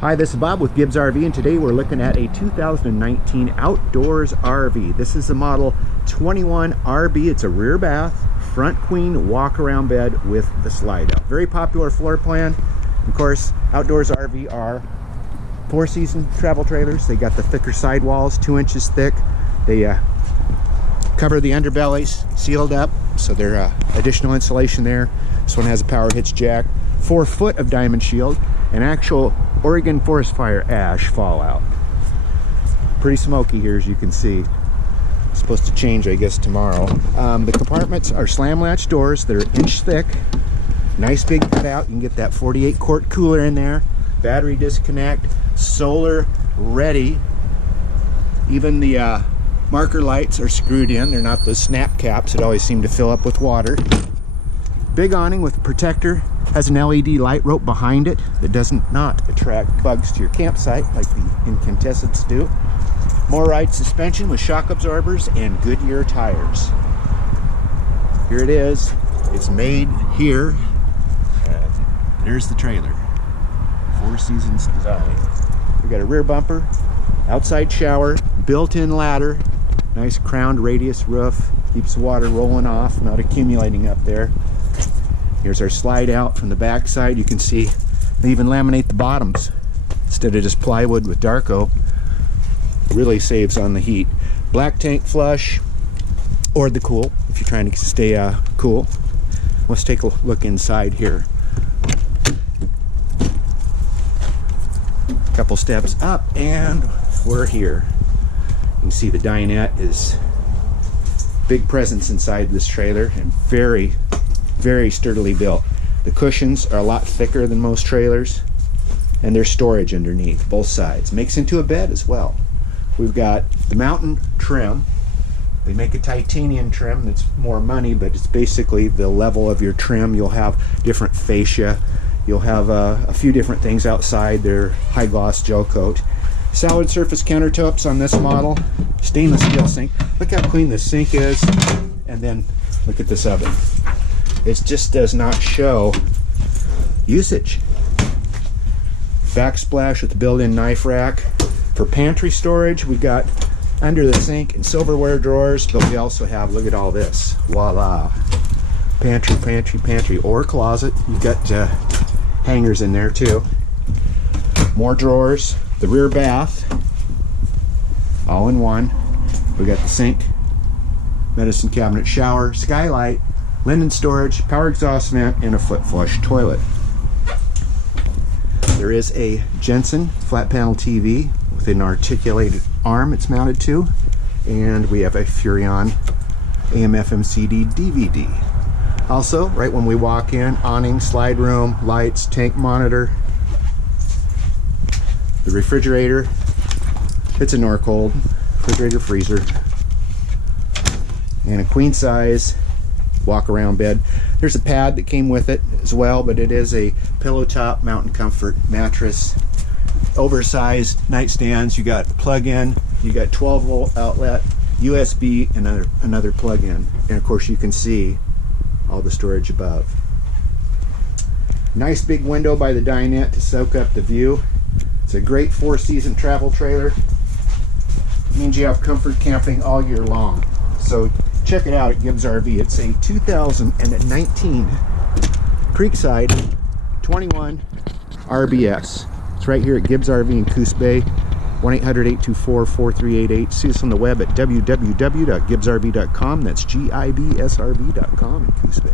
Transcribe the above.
Hi, this is Bob with Gibbs RV, and today we're looking at a 2019 outdoors RV. This is the model 21 RB. It's a rear bath, front queen walk-around bed with the slide out. Very popular floor plan. Of course, outdoors RV are four-season travel trailers. They got the thicker sidewalls, 2 inches thick. They cover the underbellies, sealed up, so they're additional insulation there. This one has a power hitch jack, 4 foot of diamond shield, and actual Oregon forest fire ash fallout. Pretty smoky here, as you can see. It's supposed to change, I guess, tomorrow. The compartments are slam latch doors. They're 1 inch thick. Nice big cutout. You can get that 48 quart cooler in there. Battery disconnect. Solar ready. Even the marker lights are screwed in. They're not those snap caps that always seem to fill up with water. Big awning with protector. Has an LED light rope behind it that doesn't not attract bugs to your campsite like the incandescents do. More ride suspension with shock absorbers and Goodyear tires. Here it is. It's made here. There's the trailer. 4 Seasons design. We got a rear bumper, outside shower, built-in ladder, nice crowned radius roof. Keeps the water rolling off, not accumulating up there. Here's our slide out from the back side. You can see they even laminate the bottoms instead of just plywood with Darko. Really saves on the heat. Black tank flush or the cool if you're trying to stay cool. Let's take a look inside here. Couple steps up and we're here. You can see the dinette is big presence inside this trailer and very sturdily built. The cushions are a lot thicker than most trailers, and there's storage underneath both sides. Makes into a bed as well. We've got the mountain trim. They make a titanium trim that's more money, but it's basically the level of your trim. You'll have different fascia. You'll have a few different things outside. They're high gloss gel coat. Solid surface countertops on this model. Stainless steel sink. Look how clean this sink is, and then look at this oven. It just does not show usage. Backsplash with the built-in knife rack. For pantry storage, we got under the sink and silverware drawers, but we also have, look at all this. Voila. Pantry, or closet. You've got hangers in there too. More drawers. The rear bath, all in one. We got the sink, medicine cabinet, shower, skylight, linen storage, power exhaust vent, and a foot flush toilet. There is a Jensen flat panel TV with an articulated arm it's mounted to, and we have a Furrion AM/FM CD DVD. Also, right when we walk in, awning, slide room, lights, tank monitor. The refrigerator, it's a Norcold refrigerator freezer, and a queen size walk around bed. There's a pad that came with it as well, but it is a pillow top mountain comfort mattress. Oversized nightstands. You got plug-in, you got 12-volt outlet, USB, and another plug-in, and of course you can see all the storage above. Nice big window by the dinette to soak up the view. It's a great 4-season travel trailer. It means you have comfort camping all year long. So check it out at Gibbs RV. It's a 2019 Creekside 21 RBS. It's right here at Gibbs RV in Coos Bay. 1-800-824-4388. See us on the web at www.gibbsrv.com. That's GIBSRV.com in Coos Bay.